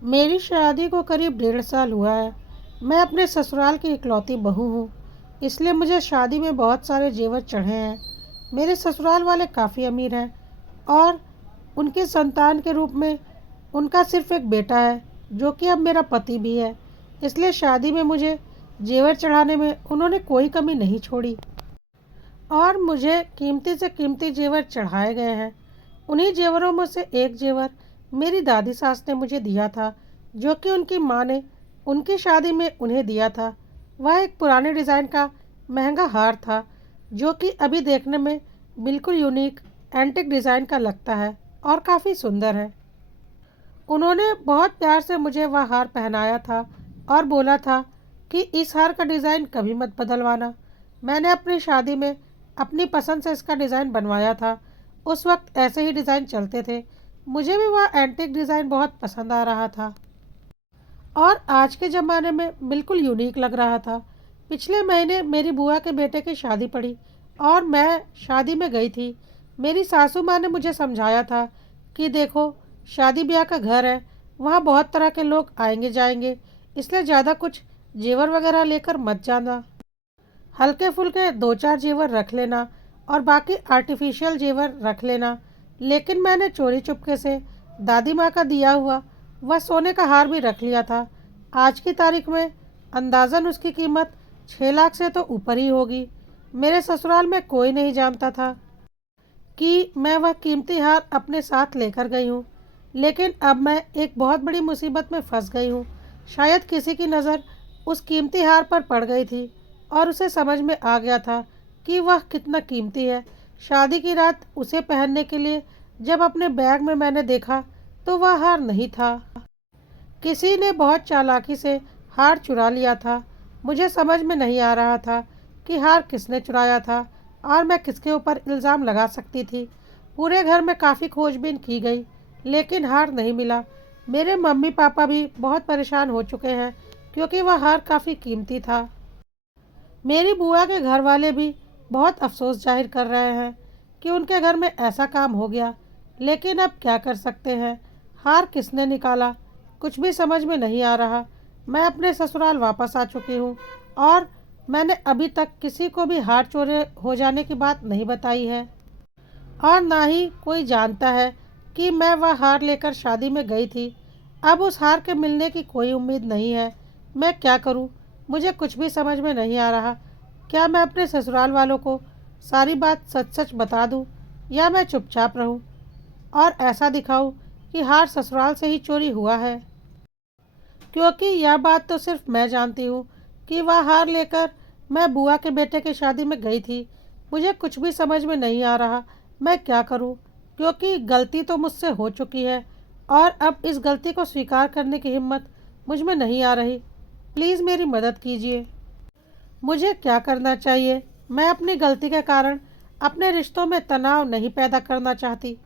मेरी शादी को करीब 1.5 साल हुआ है। मैं अपने ससुराल की इकलौती बहू हूँ, इसलिए मुझे शादी में बहुत सारे जेवर चढ़े हैं। मेरे ससुराल वाले काफ़ी अमीर हैं और उनके संतान के रूप में उनका सिर्फ एक बेटा है, जो कि अब मेरा पति भी है। इसलिए शादी में मुझे जेवर चढ़ाने में उन्होंने कोई कमी नहीं छोड़ी और मुझे कीमती से कीमती जेवर चढ़ाए गए हैं। उन्हीं जेवरों में से एक जेवर मेरी दादी सास ने मुझे दिया था, जो कि उनकी माँ ने उनकी शादी में उन्हें दिया था। वह एक पुराने डिज़ाइन का महंगा हार था, जो कि अभी देखने में बिल्कुल यूनिक एंटिक डिज़ाइन का लगता है और काफ़ी सुंदर है। उन्होंने बहुत प्यार से मुझे वह हार पहनाया था और बोला था कि इस हार का डिज़ाइन कभी मत बदलवाना। मैंने अपनी शादी में अपनी पसंद से इसका डिज़ाइन बनवाया था। उस वक्त ऐसे ही डिज़ाइन चलते थे। मुझे भी वह एंटीक डिज़ाइन बहुत पसंद आ रहा था और आज के ज़माने में बिल्कुल यूनिक लग रहा था। पिछले महीने मेरी बुआ के बेटे की शादी पड़ी और मैं शादी में गई थी। मेरी सासू माँ ने मुझे समझाया था कि देखो, शादी ब्याह का घर है, वहाँ बहुत तरह के लोग आएंगे जाएंगे, इसलिए ज़्यादा कुछ जेवर वगैरह लेकर मत जाना। हल्के फुल्के दो चार जेवर रख लेना और बाकी आर्टिफिशियल जेवर रख लेना। लेकिन मैंने चोरी चुपके से दादी माँ का दिया हुआ वह सोने का हार भी रख लिया था। आज की तारीख में अंदाज़न उसकी कीमत 6 लाख से तो ऊपर ही होगी। मेरे ससुराल में कोई नहीं जानता था कि मैं वह कीमती हार अपने साथ लेकर गई हूँ। लेकिन अब मैं एक बहुत बड़ी मुसीबत में फंस गई हूँ। शायद किसी की नज़र उस कीमती हार पर पड़ गई थी और उसे समझ में आ गया था कि वह कितना कीमती है। शादी की रात उसे पहनने के लिए जब अपने बैग में मैंने देखा तो वह हार नहीं था। किसी ने बहुत चालाकी से हार चुरा लिया था। मुझे समझ में नहीं आ रहा था कि हार किसने चुराया था और मैं किसके ऊपर इल्ज़ाम लगा सकती थी। पूरे घर में काफ़ी खोजबीन की गई, लेकिन हार नहीं मिला। मेरे मम्मी पापा भी बहुत परेशान हो चुके हैं, क्योंकि वह हार काफ़ी कीमती था। मेरी बुआ के घर वाले भी बहुत अफसोस जाहिर कर रहे हैं कि उनके घर में ऐसा काम हो गया। लेकिन अब क्या कर सकते हैं? हार किसने निकाला, कुछ भी समझ में नहीं आ रहा। मैं अपने ससुराल वापस आ चुकी हूँ और मैंने अभी तक किसी को भी हार चोरी हो जाने की बात नहीं बताई है और ना ही कोई जानता है कि मैं वह हार लेकर शादी में गई थी। अब उस हार के मिलने की कोई उम्मीद नहीं है। मैं क्या करूं? मुझे कुछ भी समझ में नहीं आ रहा। क्या मैं अपने ससुराल वालों को सारी बात सच सच बता दूं या मैं चुपचाप रहूं और ऐसा दिखाऊं कि हार ससुराल से ही चोरी हुआ है? क्योंकि यह बात तो सिर्फ मैं जानती हूँ कि वह हार लेकर मैं बुआ के बेटे की शादी में गई थी। मुझे कुछ भी समझ में नहीं आ रहा मैं क्या करूँ, क्योंकि गलती तो मुझसे हो चुकी है और अब इस गलती को स्वीकार करने की हिम्मत मुझ में नहीं आ रही। प्लीज़ मेरी मदद कीजिए। मुझे क्या करना चाहिए? मैं अपनी गलती के कारण अपने रिश्तों में तनाव नहीं पैदा करना चाहती।